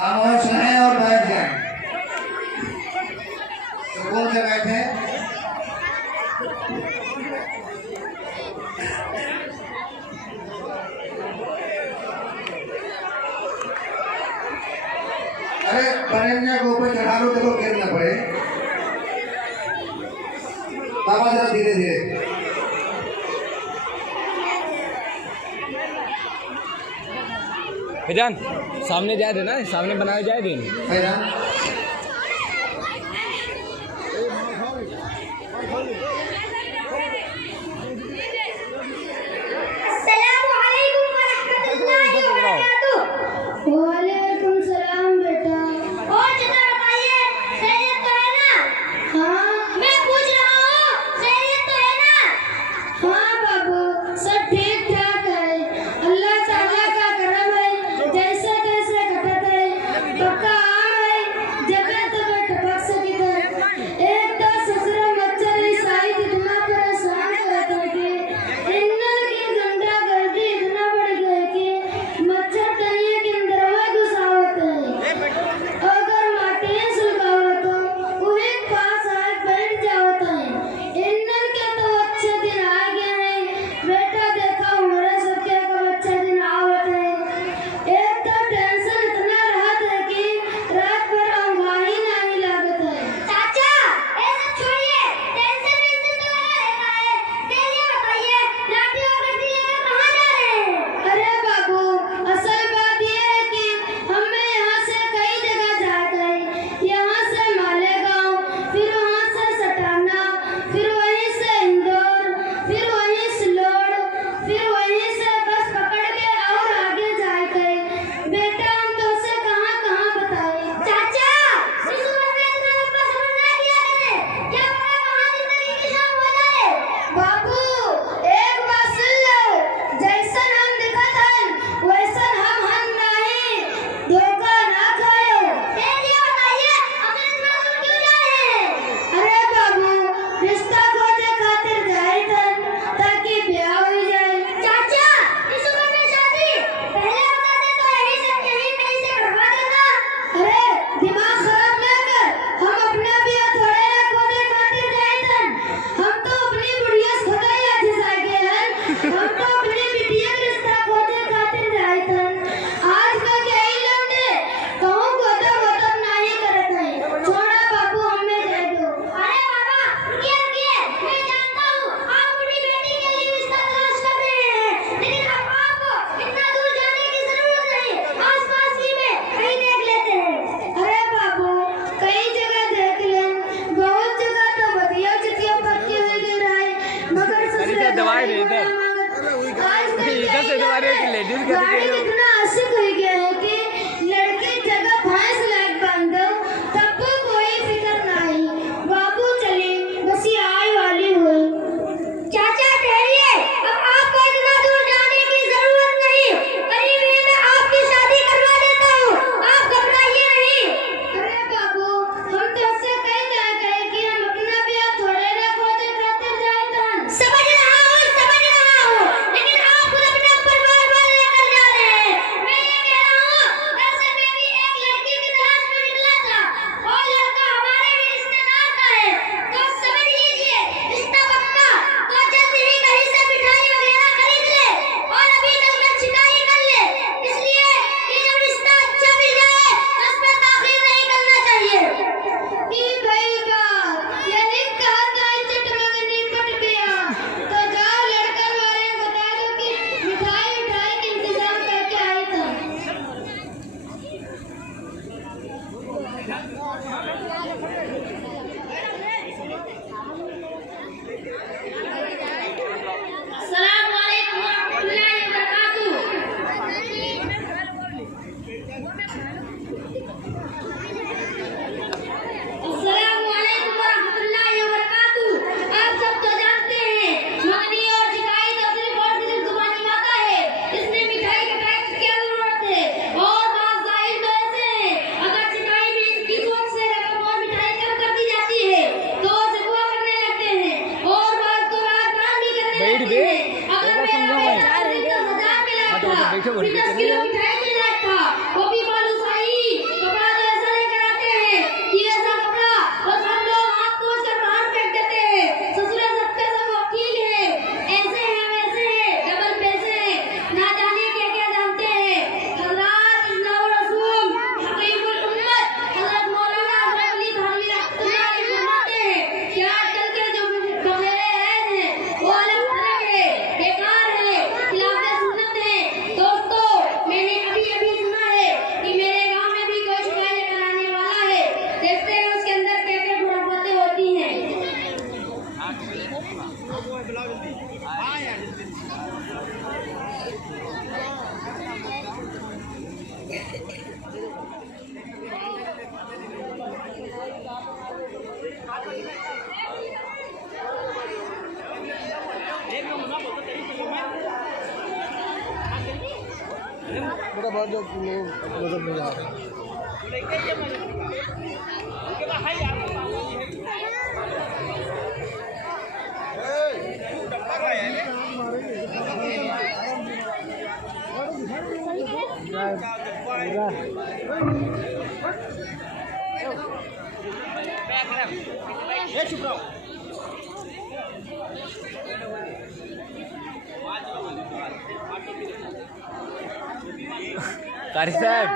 खामोश रहें और बैठ जाएं। सुकून से बैठे। अरे परिंदे को ऊपर चढ़ा लो, देखो गिर न पड़े। बाबा जरा धीरे धीरे। फैजान सामने जाए थे ना, सामने बनाए जाए थे फैजान वालेकुम सलाम बेटा। और चचा बताइए, खैरियत तो है ना? हाँ मैं पूछ रहा हूँ, खैरियत तो है ना? हाँ बाबू सब ठीक ठाक है, अल्लाह ताला का करम है, जैसे तैसे कटत है, पक्का आम है, जबे तबे टपक सकित है। एक तो ससुरा मच्छर ईसाई इतना परेशान करता है कि इन्नल की गंदा गर्दी इतना बढ़ गई कि मच्छर तनिए के अंदर घुसावत है। अगर माटी सुलगावत हो वही पास आए बैठ जावत है। इन्नल के तो अच्छे दिन आ गए हैं बेटा, देखा हमारे सब क्या कब अच्छे दिन आवत है। एक तो टेंशन इतना रहत है कि रात भर अंगाही नहीं लागत है। चाचा ये सब छोड़िए, टेंशन तो रहता है, पहले बताइए लाठी और रस्सी लेकर कहाँ जा रहे हैं? अरे बाबू असल बात ये है कि हमें यहाँ से कई जगह जाते हैं, यहाँ से मालेगांव, फिर वहाँ से सटाना, फिर वहीं से इंदौर, फिर वहीं सिल्लोड, फिर वहीं से बस पकड़ के और आगे जाते हैं। बेटा हम तो से कहाँ कहाँ बताएं? चाचा इस उम्र में इतना लंबा सफर ना किया करें, क्या पता कहाँ जिंदगी की शाम हो जाए। बाबू एक बात सुन लो, जैसन हम दिखत हैं वैसन हम नहीं, धोखा ना खाओ। ये बताइए अगर इतना दूर क्यों जा रहे हैं? अरे बाबू रिश्ता खोजे खातिर जाए थे ताकि ब्याह हो जाए। चाचा इस उम्र में शादी पहले बता दे तो यहीं कहीं से करवा देता। अरे दिमाग खराब ना कर, हम अपना ब्याह थोड़े ना खोजे खातिर जाए थे, हम तो अपनी बुढ़िया से खुदा ही अच्छे सागे हैं, हम तो अपनी बिटिया के रिश्ता खोजे खातिर जाए थे। आज का क्या ही लौंडे कहूँ गोदम नहीं करत है, छोड़ा बाबू हमें दे दो। अरे बाबा रुकिए, मैं जानता हूँ आप अपनी बेटी के लिए रिश्ता तलाश कर रहे हैं, लेकिन अब आपको इतना दूर जाने की जरूरत नहीं, आसपास ही में कहीं देख लेते हैं। अरे बाबू कई जगह देख लें, बहुत जगह तो बढ़िया चिट्ठियाँ पक्की हुई गिर रहा है, मगर ससुरे दवाई दे इधर से दवा रहे कि लेडीज के गाड़ी कितना आशिक हो गया है कि लड़की जगह भैंस लायक बांध दो तब कोई फिक्र नहीं। बाबू चले बस ये आई वाली हुई। चाचा ठहरिए, अब आपको इतना दूर जाने की जरूरत नहीं, करीब ही मैं आपकी शादी करवा देता हूँ, आप घबराइए नहीं। अरे बाबू हम तो उससे कहे कि हम अपना ब्याह थोड़े ना खोजे खातिर जाए थे। समझ रहा हूँ, लेकिन आप खुद अपना परिवार वाले लेकर जा रहे हैं। मैं ये कह रहा हूँ वैसे मैं भी एक लड़की की तलाश में निकला था और लड़का हमारे ही रिश्तेदार का है, तो समझ लीजिए रिश्ता पक्का। तो जल्द ही कहीं से मिठाई वगैरह खरीद ले और अभी चलकर छिटाई कर ले, इसलिए कि जब रिश्ता अच्छा मिल जाए तो उसमें ताखीर नहीं करना चाहिए। भाई बात यही कहा था, चिटमंगनी पट गया तो जाओ लड़का वाले बता दो कि मिठाई के इंतजाम करके आई था। अस्सलाम वालेकुम रहमतुल्लाहि व बरकातुहू। आप सब तो जानते हैं मखनी और चिकाई तो सिर्फ और सिर्फ जुबानी माता है, इसमें मिठाई के पैक की क्या जरूरत है। और बात जाहिर तो ऐसे है, अगर चिकाई में इनकी सोच से रकम और मिठाई कम कर दी जाती है तो जगुआ करने लगते हैं और बात तो रात रात भी करने लगते हैं। अगर मेरा बेटा 10 दिन का 1000 मिला था, 10 किलो मिठाई मिला था, वो भी बालूशाही बहुत जो लोग नहीं आ रहे कारी साहब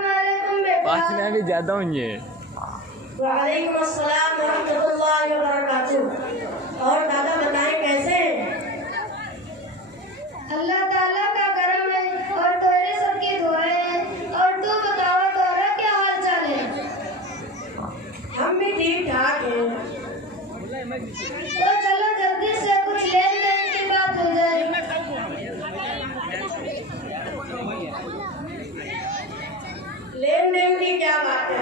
पाँच में भी ज़्यादा हुई है। वालेकुम अस्सलाम रहमतुल्लाहि व बरकातुहू। और दादा बताएं कैसे हैं? अल्लाह ताला का करम है और तेरे सबकी दुआएं हैं। और तू बताओ तोरा क्या हाल चाल है? हम भी ठीक ठाक हैं। तो चलो जल्दी से कुछ लेन देन की बात हो जाए। लेन देन की क्या बात है?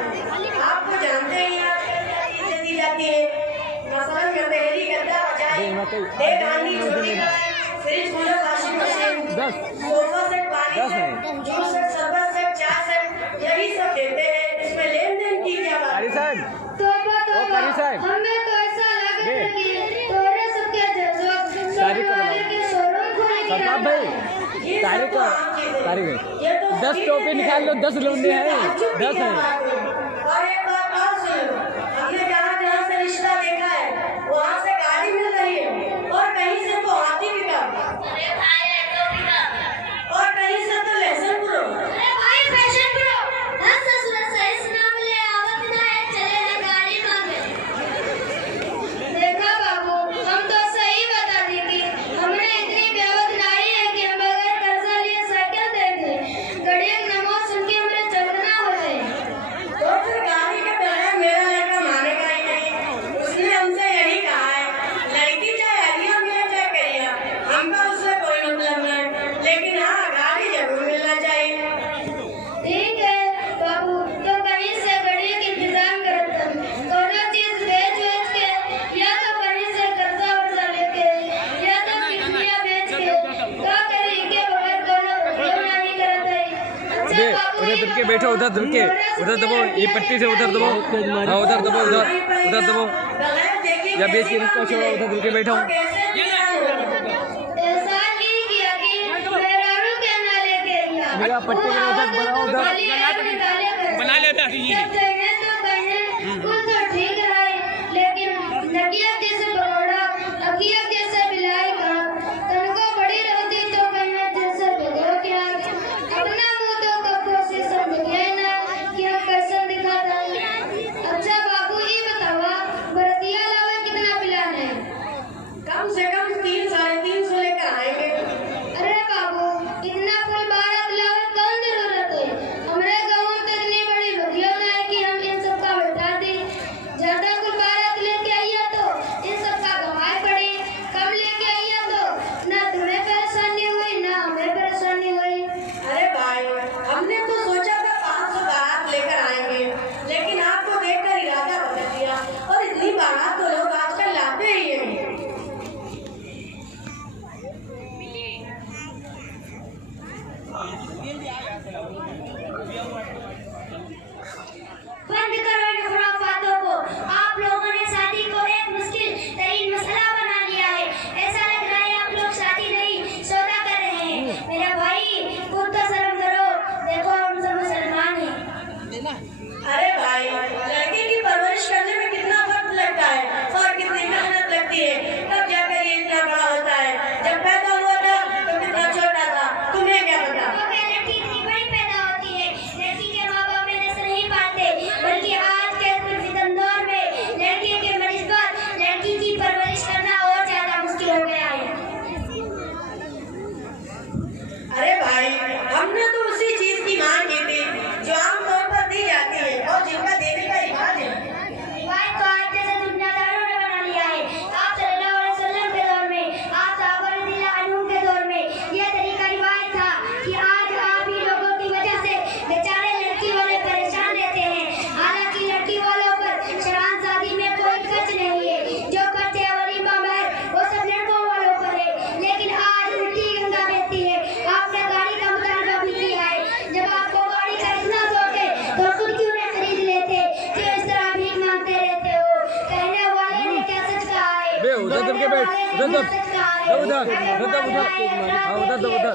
आप तो जानते हैं यहाँ चीजें दी जाती है। मसलन गंदगी गद्दा बचाई, डेढ़ आंधी छोटी कराई, fridge cooler washing machine, sofa set, पानी सेट, जूस सेट, शरबत सेट, चाय सेट, यही सब देते हैं। इसमें लेन देन की क्या बात है? हमें तो ऐसा लग रहा है कि तोरे सबके शोरूम खोलने की इरादा है। ये सब तो आम चीजें हैं। ये तो 10 टोपी निकाल लो, 10 लोने हैं, 10 हैं। और एक बात और सुनो, हमने जहाँ से रिश्ता देखा है वहाँ से गाड़ी मिल रही है और कहीं से तो हाथी भी का और कहीं से तो लहसुन प्रो। अरे भाई फैशन प्रो, दस ससुर सही सुना मिले आवत ना है चले ना गाड़ी मांगे। देखा बाबू, हम तो सही बता दी कि हमने इतनी बेवकूफ नहीं है कि हम बगैर कर्जा लिए साइकिल दे दे। गड़िया नमो सुन के हमरे चलना हो जाए। तो फिर गाड़ी के बगैर मेरा लड़का मानेगा ही नहीं। उसने हमसे यही कहा है, लड़की चाहे हरिया मिले चाहे करिया, हमका उससे कोई मतलब नहीं, लेकिन हाँ गाड़ी जरूर मिलना चाहिए। ठीक है बाबू, तो कहीं से गड़िया के इंतजाम करता हूँ। दोनों चीज बेच के या तो कहीं से कर्जा वर्जा लेके या तो किडनियाँ बेच के क्या करें के बगैर दोनों क्यों नहीं करते। अच्छा बाबू, उधर दब के बैठो, उधर दब के, उधर दबो, ये पट्टी से उधर दबो, हाँ उधर दबो, उधर दबो, बगैर देखे या बेच के रिश्ता छोड़ो, उधर दब के बैठो। कैसे दिया होगा? ऐसा नहीं किया कि मेहरारू के ना लेके गया। मेरा पट्टी के उधर बनाओ, उधर बना लेता चाहिए तो कहीं कुछ तो ठीक है, लेकिन नकिया जैसे पकौड़ा, अकिया जैसे बिलाई का तनको बड़ी रहती तो कहीं जैसे भिगो क्या अपना मुंह तो कब से सब गया ना कि हम कैसे दिखाता है। अच्छा बाबू ये बतावा बरतिया लावा कितना प्लान है? कम से कम 300-350 लेकर आएंगे। अरे बाबू, इतना फूल बारात लावे कौन जरूरत है? हमरे गाँव में तो इतनी बड़ी भगिया ना है कि हम इन सब का बैठा दे। ज्यादा फूल बारात लेके आइया तो इन सब का गवाए पड़ी, कम लेके आइया तो ना तुम्हें परेशानी हुई ना हमें परेशानी हुई। अरे भाई, हमने तो सोचा था 500 बारात लेकर आएंगे, लेकिन आपको देखकर इरादा बदल दिया और इतनी बारात तो लोग आजकल लाते ही हैं। बंद करो इन खुराफातों को। आप लोगों ने शादी को एक मुश्किल तरीन मसला बना लिया है। ऐसा लग रहा है आप लोग शादी नहीं सौदा कर रहे हैं। मेरा भाई खुद तो शर्म करो, देखो हम सब मुसलमान हैं। अरे भाई, लड़के की परवरिश करने में कितना वक्त लगता है और कितनी मेहनत लगती है, तब जाकर ये इतना बड़ा होता है। जब पैदा हुआ था तो कितना छोटा था, तुम्हें क्या पता? तो क्या लड़की इतनी बड़ी पैदा होती है? लड़की के माँ बाप मेरे से नहीं पाते, बल्कि आज के फितन दौर में लड़की के मनिस्बत लड़की की परवरिश करना और ज्यादा मुश्किल हो गया है। अरे भाई, हमने तो उसी चीज की मांग की थी जो आमतौर पर दी जाती है और जिनका देने का उधर दो, उधर हाँ उधर दो उधर।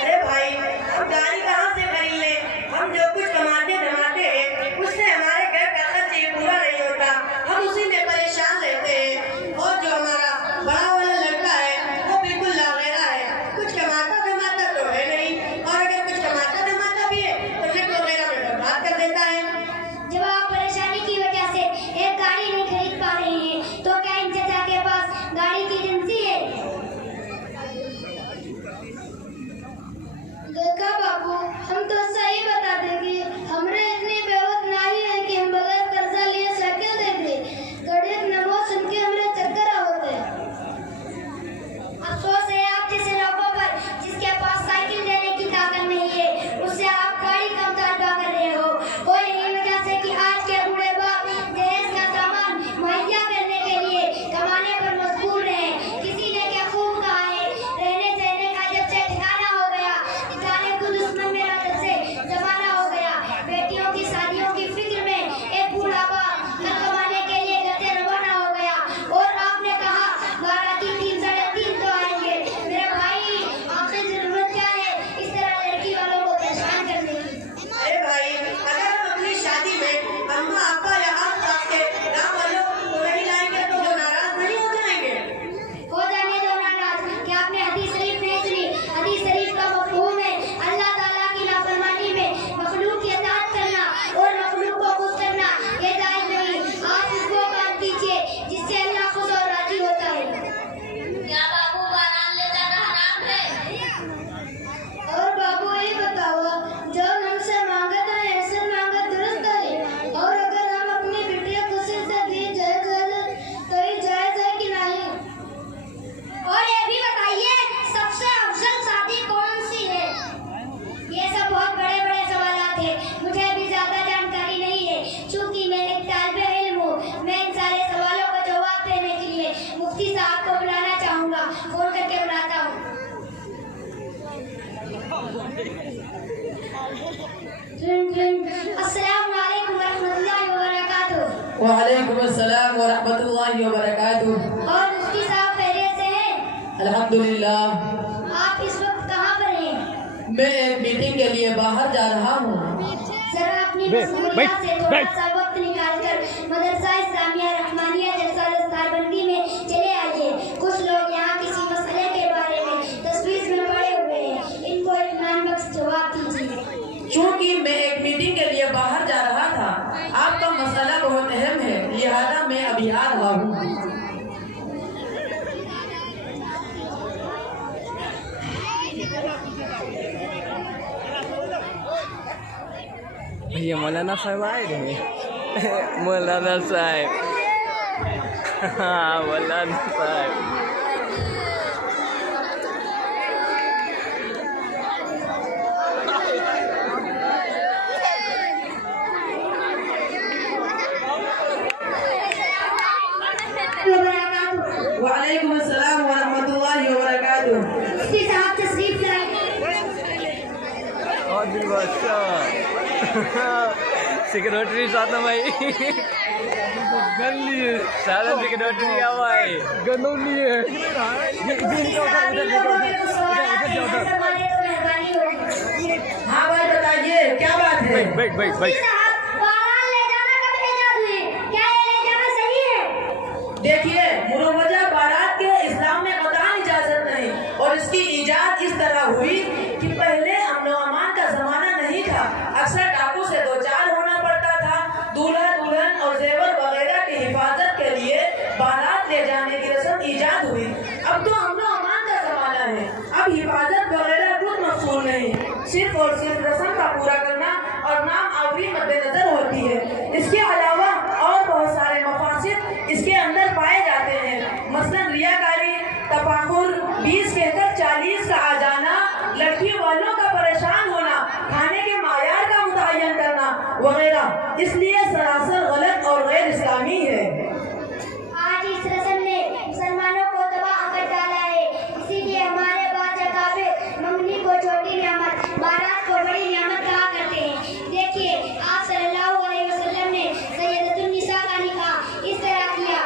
अरे भाई हम गाड़ी कहाँ से खरीद ले? हम जो कुछ कमाते धमाते हैं उससे हमारे घर का खर्च पूरा नहीं होता, हम उसी में परेशान रहते हैं। और जो हमारा बड़ा वाला लड़का है वो बिल्कुल लावेरा है, कुछ कमाता धमाता तो है नहीं, और अगर कुछ कमाता धमाता भी है तो फिर वगैरह में बर्बाद कर देता है। जब आप परेशानी की वजह से एक गाड़ी नहीं खरीद पा रहे हैं तो क्या इन चाचा के पास गाड़ी की एजेंसी है? देखा बाबू, हम तो सही बता देंगे, हमरे इतनी बेवकूफ नहीं है कि हम बगैर कर्जा लिए साइकिल दे दे। गरीब नमो सुन के हमरे चक्कर होते हैं। अफसोस है आप जैसे लोगों पर जिसके पास साइकिल लेने की ताकत नहीं है, उससे आप गाड़ी का मुतालबा कर रहे हो। और यही वजह से कि आज के बूढ़े बाप दहेज का सामान मुहैया करने के लिए कमाने पर मजबूर हैं। किसी ने क्या खूब कहा है, रहने सहने का जब से ठिकाना हो गया, जाने को दुश्मन मेरा जब से जमाना हो गया। बेटियों की शादियों की फिक्र में एक बूढ़ा बाप घर कमाने के लिए घर से रवाना हो गया। और आपने कहा 12 की 3 साढ़े 3 तो आएंगे। मेरे भाई, आपसे जरूरत क्या है इस तरह लड़की वालों को परेशान करने की? अरे भाई, अगर हम अपनी शादी में अम्मा आपका या आस पास के गाँव वालों को नहीं लाएंगे तो वो नाराज नहीं हो जाएंगे? हो जाने दो नाराज। क्या आपने हदीस शरीफ नहीं सुनी? हदीस शरीफ का मफ़हूम है अल्लाह ताला की नाफरमानी में मखलूक की इताअत करना और मखलूक को खुश करना, ये जायज़ नहीं। आप उसको काम कीजिए जिससे अल्लाह खुश और राजी होता है। क्या बाबू बारात ले जाना हराम है? और बाबू ये बताओ, जो हमसे मांगे तो ऐसे मांगे दुरुस्त है, और अगर हम अपनी बिटिया खुशी से दी जाए तो ये जायज़ है कि नहीं? और ये भी बताइए सबसे अफजल शादी कौन सी है? ये सब बहुत बड़े बड़े सवालात हैं, मुझे भी ज्यादा जानकारी नहीं है। चूंकि मैं एक तालिबे इल्म हूँ, मैं इन सारे सवालों का जवाब देने के लिए मुफ्ती साहब को बुलाना चाहूँगा। फोन करके बुलाता हूँ। अस्सलाम वालेकुम वरहमतुल्लाहि वबरकातुहू। वालेकुम अस्सलाम व रहमतुल्लाहि व बरकातुहू। और मुफ्ती साहब खैरियत से हैं? अल्हम्दुलिल्लाह। आप इस वक्त कहाँ पर हैं? मैं एक मीटिंग के लिए बाहर जा रहा हूँ। जरा अपनी मशगूलियत से थोड़ा सा वक्त निकालकर मदरसा इस्लामिया रहमानिया जलसा दस्तारबंदी में चले आइए। कुछ लोग यहाँ किसी मसले के बारे में तशवीश में पड़े हुए हैं, इनको इत्मीनान बख्श जवाब दीजिए। चूँकि मैं एक मीटिंग के लिए बाहर जा रहा था, आपका मसला बहुत अहम है, लिहाजा मैं अभी आ रहा हूँ। भैया मौलाना साहब आए थे। मौलाना साहब, हाँ मौलाना साहब। वालेकुम अस्सलाम व रहमतुल्लाहि व बरकातुहू। मुफ्ती साहब तशरीफ लाए। और दिन सेक्रेटरी साथ में भाई गन लिए सारा सेक्रेटरी आ भाई गनों लिए हाँ भाई बताइए क्या बात है? बैठ बैठ बैठ। देखिए, मुरवजा बारात के इस्लाम में कतई इजाजत नहीं, और इसकी इजाद इस तरह हुई कि पहले अमन अमान का जमाना नहीं था, अक्सर डाकू से दो चार होना पड़ता था। दूल्हा दुल्हन और जेवर वगैरह की हिफाजत के लिए बारात ले जाने की रस्म इजाद हुई। अब तो अमन अमान का जमाना है, अब हिफाजत वगैरह कुछ मकसूद नहीं, सिर्फ और सिर्फ रस्म का पूरा करना और नाम आवरी मद्देनजर होती है। इसके अलावा और बहुत सारे मफासिद इसके अंदर पाए जाते हैं, मसलन रियाकारी, तफाखुर, 20 कहकर 40 का आ जाना, लड़की वालों का परेशान होना, खाने के मायार का मुतय्यन करना वगैरह। इसलिए सरासर गलत और गैर इस्लामी है। आज इस रस्म ने मुसलमानों को तबाह कर डाला है, इसीलिए हमारे मंगनी को छोटी नियामत, बारात को बड़ी नियामत कहा करते हैं। देखिए, आप सल्लल्लाहु अलैहि वसल्लम ने सैयदतुन निसा का निकाह इस तरह किया।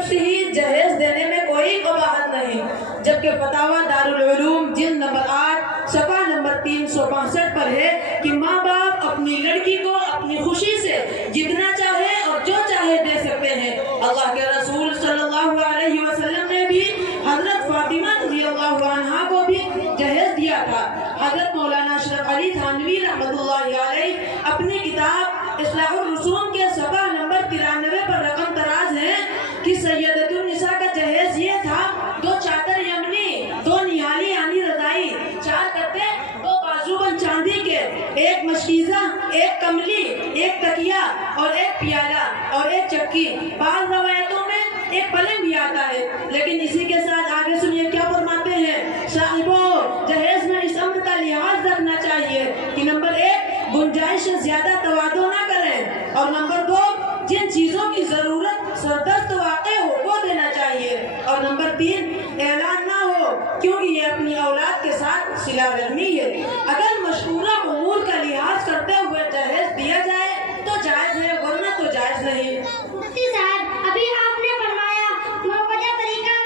तरफ से ही जहेज देने में कोई कबाहत नहीं। जबकि फतावा दारुल उलूम जिल्द नंबर 8 सफ़ा नंबर 365 पर है कि माँ बाप अपनी लड़की को अपनी खुशी से जितना चाहे और जो चाहे दे सकते हैं। अल्लाह के रसूल सल्लल्लाहु अलैहि वसल्लम ने भी हजरत फातिमा रज़ियल्लाहु अन्हा को भी जहेज दिया था। हजरत मौलाना अशरफ अली थानवी रहमतुल्लाहि अलैह अपनी किताब इस्लाहुर रसूम के सफ़ा नंबर 93 पर रकम दराज है कि सैयदतुन निसा का जहेज ये था 2 चादर यमनी, 2 निहाली यानी रजाई, 4 कत्ते, 2 बाजूबंद चांदी के, 1 मशकीज़ा, 1 कमली, 1 तकिया और 1 प्याला और 1 चक्की। बाज़ रवायतों में 1 पलंग भी आता है। लेकिन इसी के साथ आगे सुनिए क्या फरमाते हैं साहिबों, जहेज में इस अम्र का लिहाज रखना चाहिए कि नंबर 1 गुंजाइश से ज्यादा तवादो ना करें और नंबर 2 जिन चीजों की जरूरत सरदस्त वाक़े हो वो देना चाहिए और नंबर 3 ऐलान ना हो क्योंकि ये अपनी औलाद के साथ सिला रहमी है। अगर मशहूरा उमूर का लिहाज करते हुए जहेज दिया जाए तो जायज है, वरना तो जायज नहीं। मुफ्ती साहब, अभी आपने फरमाया मुवक्कदा तरीका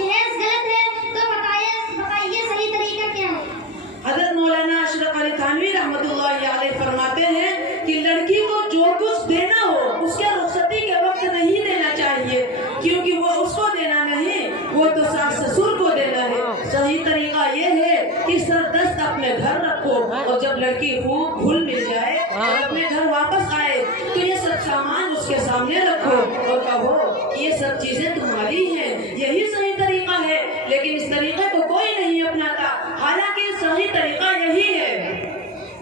जहेज गलत है, तो बताइए सही तरीका क्या है? हज़रत मौलाना अशरफ अली थानवी रहमतुल्लाहि अलैह फरमाते हैं कि लड़की को जो कुछ देना हो उसके रुखसती के वक्त नहीं देना चाहिए, क्योंकि वो उसको देना नहीं, वो तो सास ससुर को देना है। सही तरीका ये है कि सरदस्त अपने घर रखो और जब लड़की खूब घुल मिल जाए और अपने घर वापस आए तो ये सब सामान उसके सामने रखो और कहो ये सब चीजें तुम्हारी हैं। यही सही तरीका है, लेकिन इस तरीके को कोई नहीं अपनाता, हालांकि सही तरीका यही है।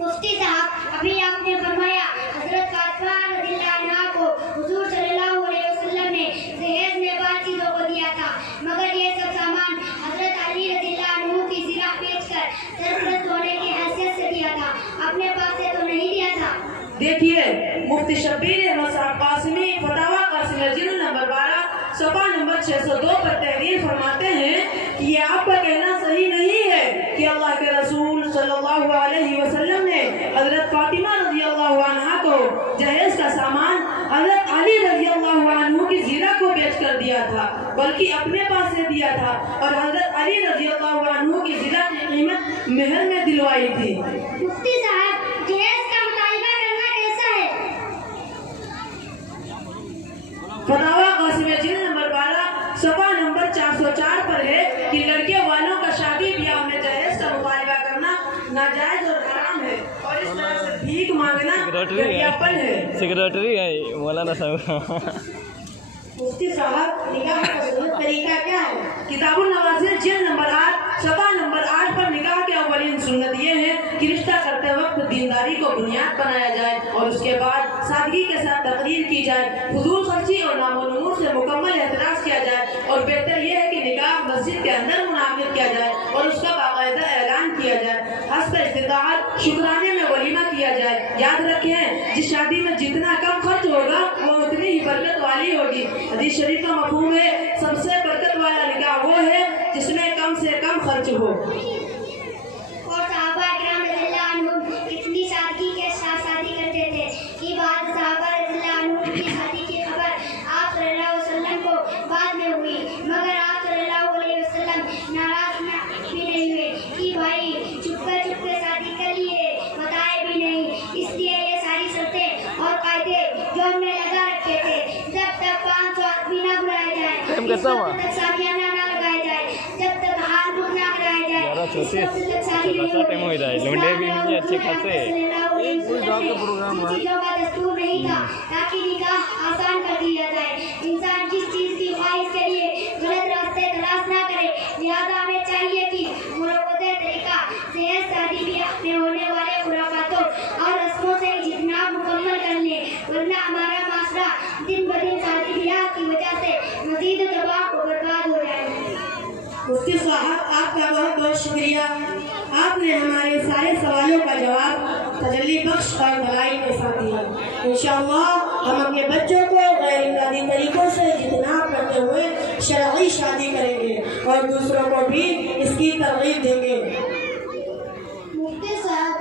मुफ्ती साहब, अभी आपने फरमाया हजरत फातिमा रज़ियल्लाहु अन्हा को हुजूर सल्लल्लाहु अलैहि वसल्लम ने जहेज में 5 चीजों को दिया था, मगर ये सब सामान हजरत अली रज़ियल्लाहु अन्हु की ज़िरा बेचकर सरपरस्त होने की हैसियत से दिया था, अपने पास से तो नहीं दिया था। देखिए मुफ्ती शब्बीर अहमद साहब कासिमी फतावा कासिमी जिल्द नंबर 12 सफ़ा नंबर 602 पर तहरीर फरमाते हैं कि ये आपका कहना सही नहीं है कि अल्लाह के रसूल सल्लल्लाहु अलैहि वसल्लम ने हजरत फातिमा रज़ियल्लाहु अन्हा को जहेज का सामान हजरत अली रज़ियल्लाहु अन्हु की ज़िरा को बेचकर दिया था, बल्कि अपने पास से दिया था और हजरत अली रज़ियल्लाहु अन्हु की ज़िरा की कीमत मेहर में दिलवाई थी। मुफ्ती साहब, जहेज का मुतालबा करना कैसा है? फतावा कासिमी जिल्द नंबर 12 सफ़ा नंबर 404 पर है कि लड़के वालों का शादी ब्याह में जहेज का मुतालबा करना नाजायज और हराम है और इस तरह से भीख मांगना घटियापन है। सेक्रेटरी है मौलाना साहब। मुफ्ती साहब, निकाह का सुन्नत तरीका क्या है? किताबुल नवाज़िर जिल्द नंबर 8 सफ़ा नंबर 8 पर निकाह के अव्वलीन सुन्नत ये है कि रिश्ता करते वक्त दीनदारी को बुनियाद बनाया जाए और उसके बाद सादगी के साथ तकरीर की जाए, फजूल खर्ची और नामोनूर से मुकम्मल एहतराज किया जाए और बेहतर यह है कि निकाह मस्जिद के अंदर मुनाक़िद किया जाए और उसका बाकायदा ऐलान किया जाए। हस्ब इस्तिताअत शुक्राने में वलीमा किया जाए। याद रखें, जिस शादी में जितना कम खर्च होगा वो उतनी ही बरकत वाली होगी। हदीस शरीफ का मफहूम है सबसे बरकत वाला निकाह वो है जिसमें कम से कम खर्च हो। और सहाबा इकराम रज़ियल्लाहु अन्हुम इतनी सादगी के साथ शादी करते थे कि बाद सहाबा रज़ियल्लाहु अन्हुम की शादी की खबर आप सल्लल्लाहु अलैहि वसल्लम को बाद में हुई, मगर आप सल्लल्लाहु अलैहि वसल्लम नाराज भी नहीं हुए कि भाई चुपके शादी कर लिए, बताए भी नहीं। इसलिए ये सारी शर्तें और कायदे जो हमने लगा रखे थे, जब तक 500 आदमी न बुलाए जाए, इस वक्त तक सामियाना न लगाए जाए, जब तक हाथ बुक न कराए जाए, चीजों का दस्तूर नहीं था ताकि निकाह आसान कर दिया जाए। इंसान जिस चीज की ख्वाहिश के लिए गलत रास्ते तलाश ना करे, लिहाजा हमें चाहिए कि मुरव्वते तरीका जहेज शादी ब्याह में होने वाले खुराफातों और रस्मों से इज्तिनाब मुकम्मल कर ले, वरना हमारा माशरा दिन ब दिन शादी ब्याह की वजह से मजीद तबाह और बर्बाद हो जाएगा। मुफ्ती साहब, आपका बहुत बहुत शुक्रिया। आपने हमारे सारे सवालों का जवाब तजल्ली बख्श और भलाई के साथ दिया। इंशाअल्लाह हम अपने बच्चों को गैर इमदादी तरीकों से जितनाब करते हुए शरई शादी करेंगे और दूसरों को भी इसकी तरगीब देंगे। मुफ्ती साहब,